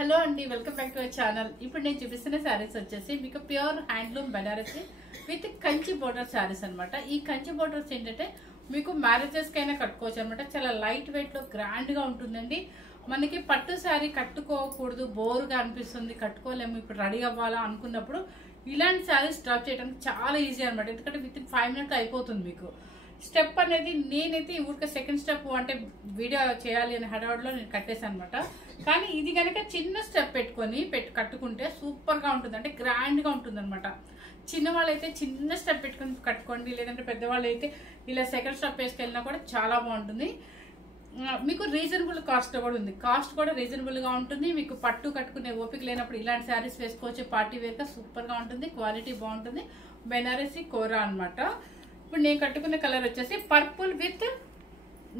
Hello అండి, welcome back to our channel. ఇప్పుడు నేను చూపిస్తున్న శారీస్ వచ్చేసి మీకు pure handloom Banarasi with Kanchi border saris అనమాట. ఈ కంచి బోర్డర్స్ ఏంటంటే మీకు మ్యారేజెస్ కైనా కట్టుకోవచ్చు అనమాట. చాలా లైట్ వెయిట్ లో గ్రాండ్ గా ఉంటుందండి. మనకి పట్టు శారీ కట్టుకోకూడదు, బోరుగా అనిపిస్తుంది, కట్టుకోలేము, ఇప్పుడు రెడీ అవ్వాలా అనుకున్నప్పుడు ఇలాంటి శారీస్ డ్రాప్ చేయడానికి చాలా ఈజీ అనమాట. ఎందుకంటే విత్ ఇన్ 5 minutes అయిపోతుంది. మీకు స్టెప్ అనేది నేనైతే ఊరికే సెకండ్ స్టెప్ అంటే వీడియో చేయాలి అనే హడావుడిలో నేను కట్టేసాను అనమాట. కానీ ఇది కనుక చిన్న స్టెప్ పెట్టుకొని కట్టుకుంటే సూపర్ గా ఉంటుంది, అంటే గ్రాండ్ గా ఉంటుంది అనమాట. చిన్నవాళ్ళు అయితే చిన్న స్టెప్ పెట్టుకొని కట్టుకోండి, లేదంటే పెద్దవాళ్ళు అయితే ఇలా సెకండ్ స్టెప్ వేసుకెళ్ళినా కూడా చాలా బాగుంటుంది. మీకు రీజనబుల్ కాస్ట్ కూడా ఉంది, కాస్ట్ కూడా రీజనబుల్ గా ఉంటుంది. మీకు పట్టు కట్టుకునే ఓపిక లేనప్పుడు ఇలాంటి శారీస్ వేసుకోవచ్చు, పార్టీ వేర్ గా సూపర్ గా ఉంటుంది, క్వాలిటీ బాగుంటుంది. బెనారసి కోరా అనమాట. ఇప్పుడు నేను కట్టుకున్న కలర్ వచ్చేసి పర్పుల్ విత్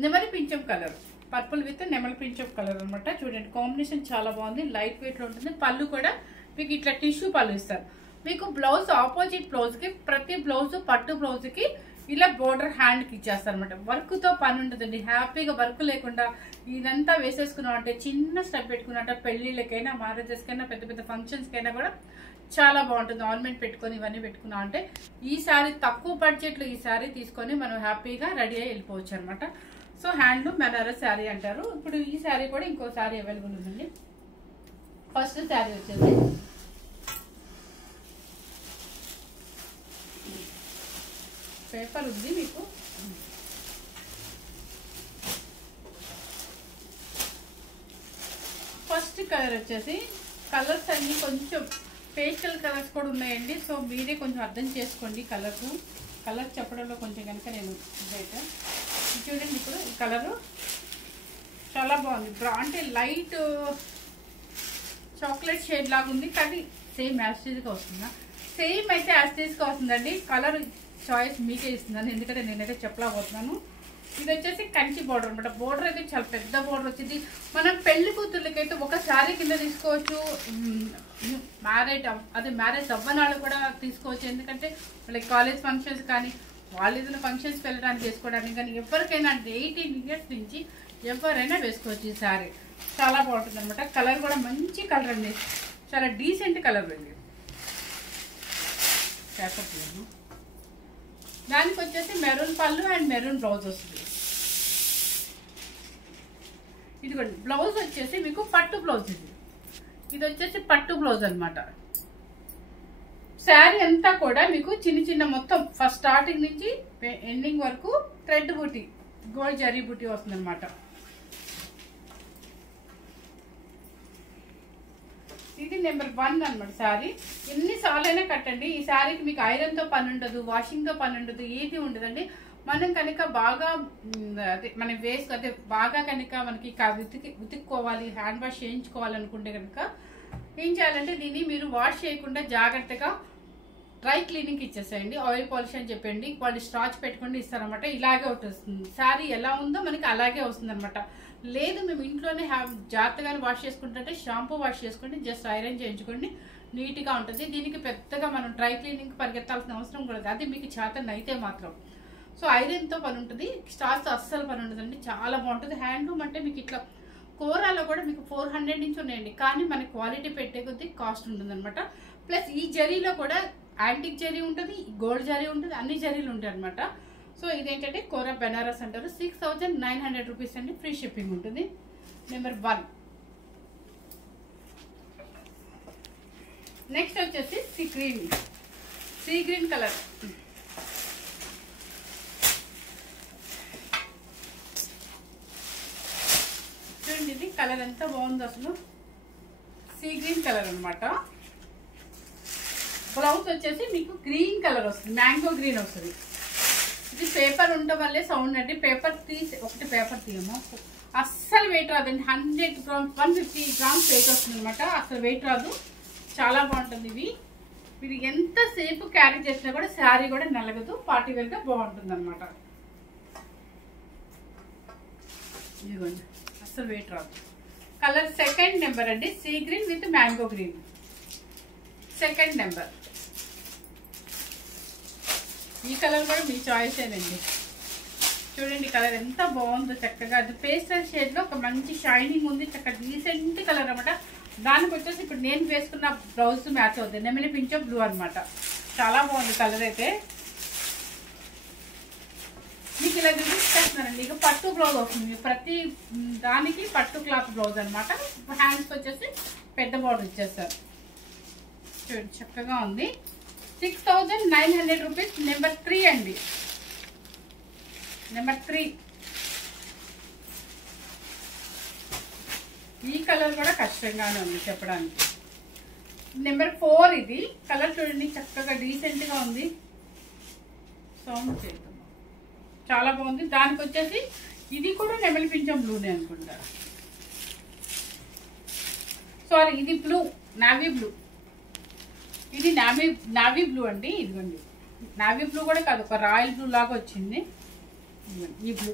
నెమలి పింఛం కలర్, పర్పుల్ విత్ నెమలి పింఛం కలర్ అనమాట. చూడండి కాంబినేషన్ చాలా బాగుంది, లైట్ వెయిట్ లో ఉంటుంది. పళ్ళు కూడా మీకు ఇట్లా టిష్యూ పళ్ళు ఇస్తారు. మీకు బ్లౌజ్ ఆపోజిట్ బ్లౌజ్ కి ప్రతి బ్లౌజ్ పట్టు బ్లౌజ్ కి ఇలా బోర్డర్ హ్యాండ్ కి ఇచ్చేస్తారు అనమాట. వర్క్ తో పని ఉంటుందండి. హ్యాపీగా వర్క్ లేకుండా ఇదంతా వేసేసుకున్నాం అంటే, చిన్న స్టెప్ పెట్టుకున్నట్ట పెళ్లిళ్ళకైనా మ్యారేజెస్ కైనా పెద్ద పెద్ద ఫంక్షన్స్ కైనా కూడా చాలా బాగుంటుంది. ఆర్నమెంట్ పెట్టుకొని ఇవన్నీ పెట్టుకున్నాం అంటే ఈ శారీ తక్కువ బడ్జెట్ లో ఈ శారీ తీసుకొని మనం హ్యాపీగా రెడీ అయ్యి వెళ్ళిపోవచ్చు అనమాట. సో హ్యాండ్లూమ్ బెనారస్ శారీ అంటారు. ఇప్పుడు ఈ శారీ కూడా ఇంకో శారీ అవైలబుల్ ఉందండి. ఫస్ట్ శారీ వచ్చేసి పేపర్ ఉంది మీకు. ఫస్ట్ కలర్ వచ్చేసి, కలర్స్ అన్ని కొంచెం పేస్టల్ కలర్స్ కూడా ఉన్నాయండి. సో మీరే కొంచెం అర్థం చేసుకోండి. కలర్ చెప్పడంలో కొంచెం కనుక నేను ఇదైతే చూడండి. ఇప్పుడు ఈ కలరు చాలా బాగుంది, అంటే లైట్ చాక్లెట్ షేడ్ లాగా ఉంది, కానీ సేమ్ యాస్టీజ్గా వస్తుందా? సేమ్ అయితే యాస్టీజ్గా వస్తుందండి. కలర్ చాయిస్ మీకే ఇస్తున్నాను, ఎందుకంటే నేనైతే చెప్పలేకపోతున్నాను. ఇది వచ్చేసి కంచి బోర్డర్ అనమాట. బోర్డర్ అయితే చాలా పెద్ద బోర్డర్ వచ్చింది. మనం పెళ్లి కూతుర్లకైతే ఒక శారీ కింద తీసుకోవచ్చు, మ్యారేజ్ అవ్వనాళ్ళు కూడా తీసుకోవచ్చు. ఎందుకంటే వాళ్ళకి కాలేజ్ ఫంక్షన్స్ కానీ వాళ్ళు ఏదైనా ఫంక్షన్స్ వెళ్ళడానికి వేసుకోవడానికి కానీ ఎవరికైనా 18 years నుంచి ఎవరైనా వేసుకోవచ్చు. ఈ శారీ చాలా బాగుంటుంది అనమాట. కలర్ కూడా మంచి కలర్ అండి, చాలా డీసెంట్ కలర్ అండి. దానికి వచ్చేసి మెరూన్ పళ్ళు అండ్ మెరూన్ బ్లౌజ్ వస్తుంది. ఇదిగోండి బ్లౌజ్ వచ్చేసి మీకు పట్టు బ్లౌజ్. ఇది వచ్చేసి పట్టు బ్లౌజ్ అనమాట. శారీ అంతా కూడా మీకు చిన్న చిన్న మొత్తం ఫస్ట్ స్టార్టింగ్ నుంచి ఎండింగ్ వరకు థ్రెడ్ బూటీ, గోల్డ్ జరీ బూటీ వస్తుంది అనమాట. ఇది నెంబర్ 1 అనమాట. శారీ ఎన్నిసార్లు అయినా కట్టండి. ఈ శారీకి మీకు ఐరన్ తో పని ఉండదు, వాషింగ్ తో పని ఉండదు, ఏది ఉండదండి. మనం కనుక బాగా మనం బాగా కనుక మనకి ఉతుక్కోవాలి, హ్యాండ్ వాష్ చేయించుకోవాలనుకుంటే కనుక ఏం చేయాలంటే దీన్ని మీరు వాష్ చేయకుండా జాగ్రత్తగా డ్రై క్లీనింగ్ ఇచ్చేసేయండి. ఆయిల్ పాలిష్ అని చెప్పండి, వాళ్ళు స్టార్చ్ పెట్టుకుంటే ఇస్తారనమాట. ఇలాగే వస్తుంది శారీ, ఎలా ఉందో మనకి అలాగే వస్తుంది అనమాట. లేదు మేము ఇంట్లోనే జాగ్రత్తగానే వాష్ చేసుకుంటుంటే షాంపూ వాష్ చేసుకోండి, జస్ట్ ఐరన్ చేయించుకోండి, నీట్గా ఉంటుంది. దీనికి పెద్దగా మనం డ్రై క్లీనింగ్ పరిగెత్తాల్సిన అవసరం కూడా లేదు, అది మీకు చేతన అయితే మాత్రం. సో ఐరన్తో పని ఉంటుంది, స్టార్చ్తో అస్సలు పని ఉంటుందండి. చాలా బాగుంటుంది. హ్యాండ్లూమ్ అంటే మీకు ఇట్లా కోరాలో కూడా మీకు 400 నుంచి ఉన్నాయండి, కానీ మన క్వాలిటీ పెట్టే కొద్దీ కాస్ట్ ఉంటుంది అనమాట. ప్లస్ ఈ జరీలో కూడా యాంటిక్ జరీ ఉంటుంది, గోల్డ్ జరీ ఉంటుంది, అన్ని జరీలు ఉంటాయి అనమాట. సో ఇదేంటంటే కోరా బెనారస్ అంటారు. 6900 రూపీస్ అండి, ఫ్రీ షిప్పింగ్ ఉంటుంది. నెంబర్ 1. నెక్స్ట్ వచ్చేసి సీ గ్రీన్ కలర్. చూడండి ఇది కలర్ ఎంత బాగుంది అసలు. సీ గ్రీన్ కలర్ అనమాట. బ్లౌజ్ వచ్చేసి మీకు గ్రీన్ కలర్ వస్తుంది, మ్యాంగో గ్రీన్ వస్తుంది. ఇది పేపర్ ఉండటం వల్లే సౌండ్ అండి. పేపర్ తీసి ఒకటి పేపర్ తీయము, అస్సలు వెయిట్ రాదండి. 100 grams 150 grams వెయిట్ వస్తుంది అనమాట. అసలు వెయిట్ రాదు, చాలా బాగుంటుంది. ఇది ఎంతసేపు క్యారీ చేసినా కూడా శారీ కూడా నలగదు, పార్టీ వేర్ గా బాగుంటుంది అనమాట. ఇదిగోండి అస్సలు వెయిట్ రాదు. కలర్ సెకండ్ నెంబర్ అండి, sea green with mango green, second number. ఈ కలర్ కూడా మీ చాయిసేనండి. చూడండి కలర్ ఎంత బాగుందో చక్కగా. అది పేస్టల్ షేడ్ లో ఒక మంచి షైనింగ్ ఉంది, చక్కగా డీసెంట్ కలర్ అన్నమాట. దానికి వచ్చేసి ఇప్పుడు నేను వేసుకున్న బ్లౌజ్ మ్యాచ్ అవుతుంది. నెమలి పింఛం బ్లూ అనమాట. చాలా బాగుంది కలర్ అయితే. మీకు ఇలా చూపిస్తున్నానండి. ఇక పట్టు బ్లౌజ్ వస్తుంది. ప్రతి దానికి పట్టు క్లాత్ బ్లౌజ్ అనమాట. హ్యాండ్స్కి వచ్చేసి పెద్ద బార్డర్ ఇచ్చేస్తారు. చూడండి చక్కగా ఉంది. 6900 రూపీస్. నెంబర్ 3 అండి. నెంబర్ 3. ఈ కలర్ కూడా కష్టంగానే ఉంది చెప్పడానికి. నెంబర్ 4 ఇది. కలర్ చూడండి చక్కగా డీసెంట్ గా ఉంది. సౌండ్ చేద్దాం. చాలా బాగుంది. దానికి వచ్చేసి ఇది కూడా నెమలి పింఛం బ్లూనే అనుకుంటా. సారీ, ఇది బ్లూ, నావీ బ్లూ. ఇది నావీ బ్లూ అండి. ఇదిగోండి నావీ బ్లూ కూడా కాదు, ఒక రాయల్ బ్లూ లాగా వచ్చింది ఈ బ్లూ.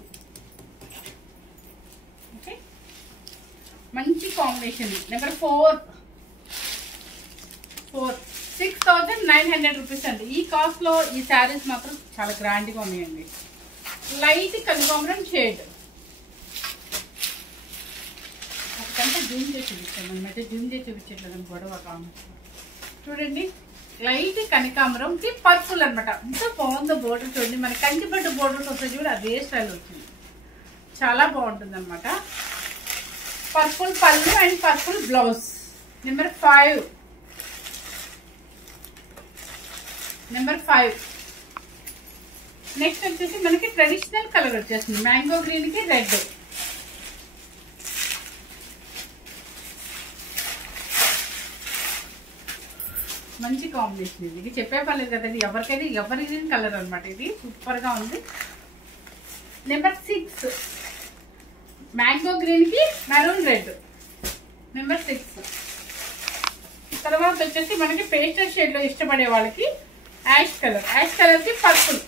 ఓకే, మంచి కాంబినేషన్. నెంబర్ 4 6900 రూపీస్ అండి. ఈ కాస్ట్ లో ఈ శారీస్ మాత్రం చాలా గ్రాండ్ గా ఉన్నాయండి. లైట్ కనకాంబరం షేడ్. ఒకటంటే జూమ్ చేసి చూపించాను అనమాట. జూమ్ చేసి చూపించట్లేదు గొడవ కాము. చూడండి లైట్ కనకాంబరంకి పర్పుల్ అనమాట. ఎంత బాగుందో బోర్డర్ చూడండి. మన కంచిపట్టు బోర్డర్స్ వస్తాయి చూడండి, అదే స్టైల్ వచ్చింది. చాలా బాగుంటుంది అనమాట. పర్పుల్ పళ్ళు and purple blouse. Number 5. Next వచ్చేసి మనకి ట్రెడిషనల్ కలర్ వచ్చేసింది. మ్యాంగో గ్రీన్ కి రెడ్. మంచి కాంబినేషన్. ఇది చెప్పే పర్లేదు కదండి, ఎవరికైనా ఎవరి గ్రీన్ కలర్ అనమాట. ఇది సూపర్ గా ఉంది. నెంబర్ 6 మ్యాంగో గ్రీన్ కి మెరూన్ రెడ్. నెంబర్ 6. తర్వాత వచ్చేసి మనకి పేస్టల్ షేడ్ లో ఇష్టపడే వాళ్ళకి యాష్ కలర్ కి పర్పుల్.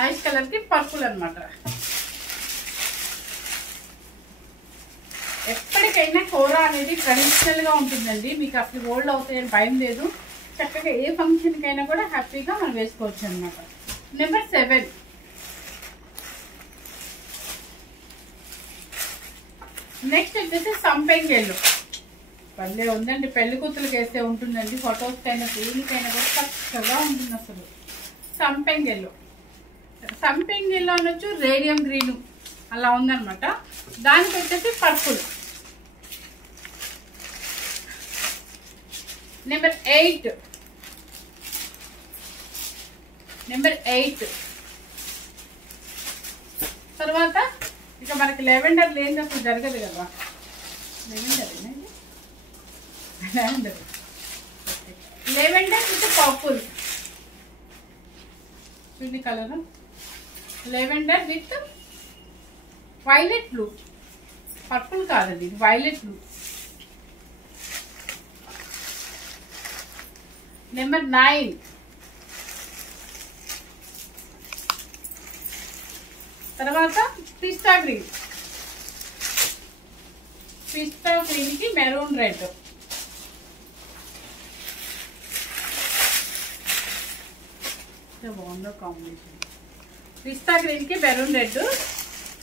యాష్ కలర్ కి పర్పుల్ అనమాట. ఎప్పటికైనా కూర అనేది ట్రెడిషనల్ గా ఉంటుందండి. మీకు అసలు ఓల్డ్ అవుతాయని భయం లేదు. చక్కగా ఏ ఫంక్షన్ కైనా కూడా హ్యాపీగా మనం వేసుకోవచ్చు అనమాట. నెంబర్ 7 నెక్స్ట్ వచ్చేసి సంపెంగ్ ఎల్లో. పల్లె ఉందండి, పెళ్లి కూతురికి వేస్తే ఉంటుందండి. ఫొటోస్ కైనా దేనికైనా కూడా చక్కగా ఉంటుంది అసలు. సంపెంగ్ ఎల్లో అనొచ్చు, రేడియం గ్రీన్ అలా ఉందన్నమాట. దానికి వచ్చేసి పర్పుల్. నెంబర్ 8 తర్వాత ఇక మనకి లెవెండర్ లేని అసలు జరగదు కదా. Lavender with purple. చూడండి colour. Lavender with violet blue. Purple కాదండి, ఇది వైలెట్ బ్లూ. నెంబర్ 9 తర్వాత పిస్తా గ్రీన్ కి మెరూన్ రెడ్. బాగుందో కాంబినేషన్. పిస్తా గ్రీన్ కి మెరూన్ రెడ్.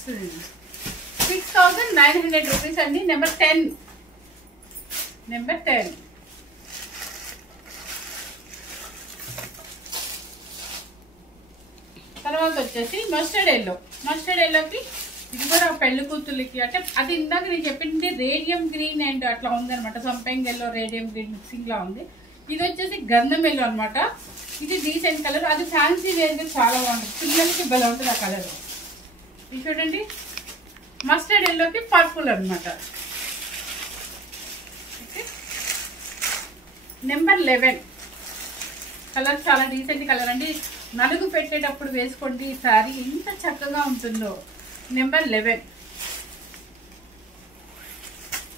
6900 రూపీస్ అండి. నెంబర్ 10 తర్వాత వచ్చేసి మస్టర్డ్ ఎల్లోకి ఇది కూడా పెళ్లి కూతుర్లకి అంటే అది ఇందాక నేను చెప్పింది రేడియం గ్రీన్ అండ్ అట్లా ఉందనమాట. సంపెంగ్ ఎల్లో రేడియం గ్రీన్ మిక్సింగ్ లా ఉంది. ఇది వచ్చేసి గంధం ఎల్లో అనమాట. ఇది డీసెంట్ కలర్. అది ఫ్యాన్సీ వేర్ గా చాలా బాగుంటుంది. పిల్లలకి భలే ఉంటుంది ఆ కలర్. ఇది చూడండి మస్టర్డ్ ఎల్లోకి పర్పుల్ అనమాట. నెంబర్ 11 కలర్ చాలా డీసెంట్ కలర్ అండి. నలుగు పెట్టేటప్పుడు వేసుకోండి ఈ శారీ ఎంత చక్కగా ఉంటుందో. నెంబర్ 11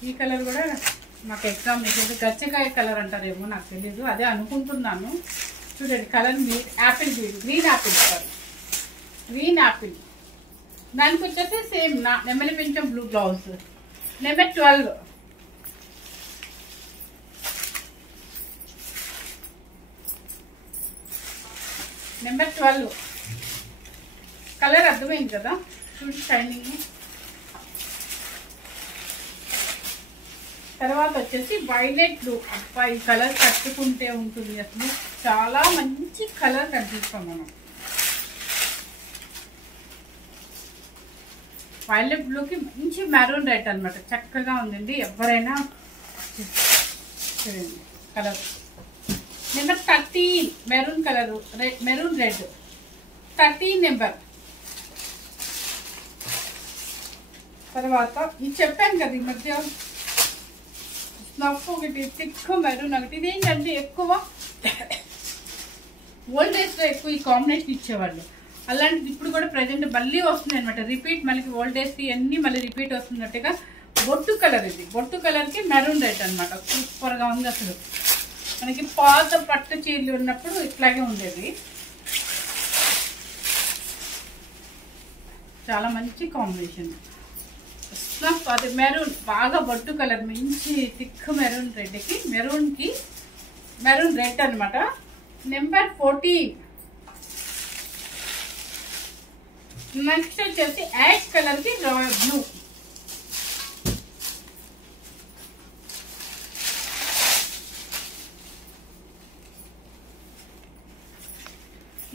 ఈ కలర్ కూడా నాకు ఎగ్జామినేషన్ గచ్చకాయ కలర్ అంటారేమో నాకు తెలీదు, అదే అనుకుంటున్నాను. చూడండి కలర్ యాపిల్ గ్రీన్ యాపిల్. దానికి వచ్చేసి సేమ్ నెమలి పింఛం బ్లూ బ్లౌజ్. నెంబర్ 12 కలర్ అర్థమైంది కదా. చూడండి షైనింగ్. తర్వాత వచ్చేసి వైలెట్ బ్లూ. అబ్బా ఈ కలర్ కట్టుకుంటే ఉంటుంది అసలు చాలా మంచి కలర్ కనిపిస్తాం మనం. వైలెట్ బ్లూకి మంచి మెరూన్ రెడ్ అనమాట, చక్కగా ఉందండి. ఎవరైనా చూడండి colour. Number 13 maroon colour, maroon red 13 number. తర్వాత ఇది చెప్పాను కదా ఈ మధ్య స్నఫ్ ఒకటి, థిక్ మెరూన్ ఒకటి. ఇదేంటంటే ఎక్కువ ఓల్డ్ డేస్లో ఎక్కువ ఈ కాంబినేషన్ ఇచ్చేవాళ్ళు. అలాంటిది ఇప్పుడు కూడా ప్రజెంట్ మళ్ళీ వస్తుంది అనమాట. రిపీట్ మనకి ఓల్డ్ డేస్ అన్నీ మళ్ళీ రిపీట్ వస్తున్నట్టుగా బొట్టు కలర్. ఇది బొట్టు కలర్కి మెరూన్ రెడ్ అనమాట. సూపర్గా ఉంది అసలు. మనకి పాత పట్టు చీరలు ఉన్నప్పుడు ఇట్లాగే ఉండేది. చాలా మంచి కాంబినేషన్. స్నఫ్ అది మెరూన్, బాగా బొట్టు కలర్, మంచి థిక్ మెరూన్ రెడ్కి, మెరూన్కి మెరూన్ రెడ్ అనమాట. నెంబర్ 14. నెక్స్ట్ వచ్చేసి యాష్ కలర్కి royal blue.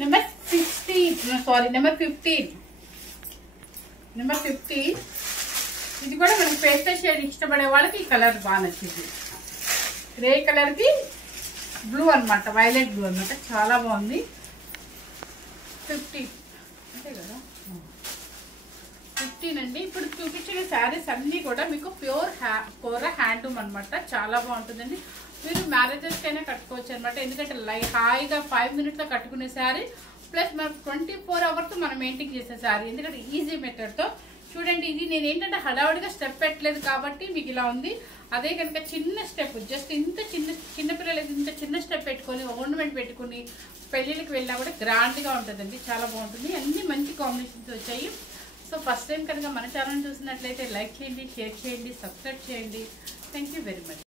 Number 16 sorry number 15. Number 15 ఇది కూడా మనకి పేస్టల్ షేడ్ ఇష్టపడే వాళ్ళకి ఈ కలర్ బాగా నచ్చింది. గ్రే కలర్కి బ్లూ అనమాట, వైలెట్ బ్లూ అనమాట, చాలా బాగుంది. 15 అంతే కదా, 15 అండి. ఇప్పుడు చూపించిన శారీస్ అన్నీ కూడా మీకు ప్యూర్ కోరా హ్యాండ్లూమ్ అనమాట, చాలా బాగుంటుందండి. మీరు మ్యారేజెస్కి అయినా కట్టుకోవచ్చు అనమాట. ఎందుకంటే హాయిగా 5 మినిట్స్లో కట్టుకునే శారీ, ప్లస్ మనకు 24 అవర్స్ మనం మెయింటైన్ చేసే శారీ. ఎందుకంటే ఈజీ మెథడ్తో చూడండి. ఇది నేను ఏంటంటే హడావుడిగా స్టెప్ పెట్టలేదు కాబట్టి మీకు ఇలా ఉంది. అదే కనుక చిన్న స్టెప్, జస్ట్ ఇంత చిన్నపిల్లలకి ఇంత చిన్న స్టెప్ పెట్టుకొని ఆర్నమెంట్ పెట్టుకుని పెళ్ళిళ్ళకి వెళ్ళినా కూడా గ్రాండ్గా ఉంటుందండి, చాలా బాగుంటుంది. అన్ని మంచి కాంబినేషన్స్ వచ్చాయి. సో ఫస్ట్ టైం కనుక మన ఛానల్ చూసినట్లయితే లైక్ చేయండి, షేర్ చేయండి, సబ్స్క్రైబ్ చేయండి. Thank you very much.